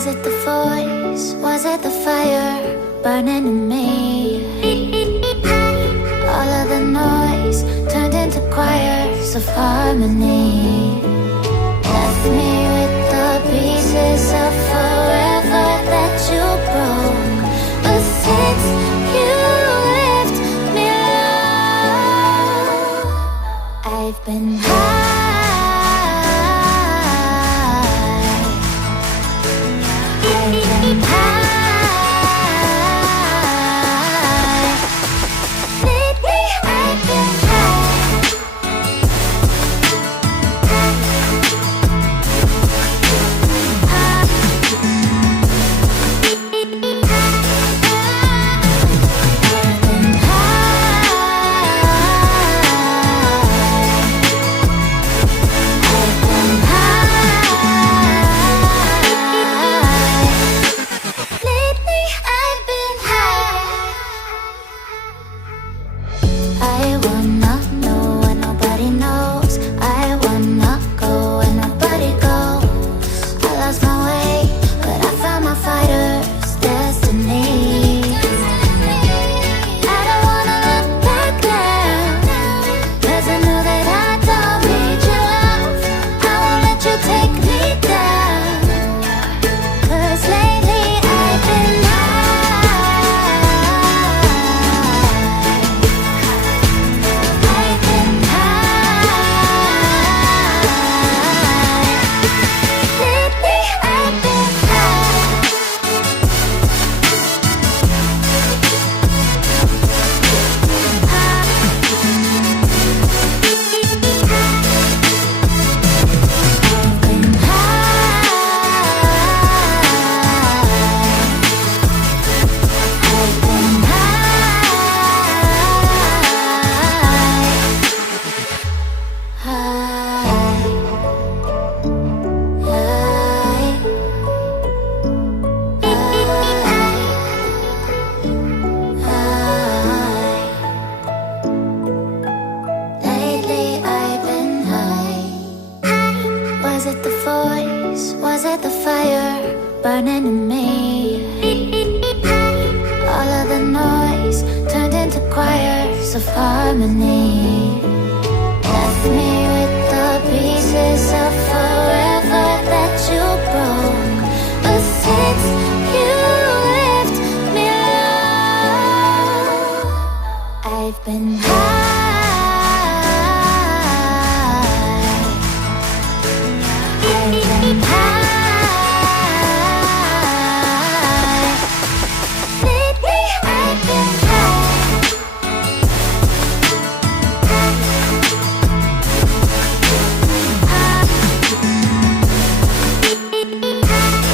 Was it the voice? Was it the fire burning in me? All of the noise turned into choirs of harmony. Left me with the pieces of forever that you broke. But since you left me alone, I've been high. Was it the voice? Was it the fire burning in me? All of the noise turned into choirs of harmony. Left me with the pieces of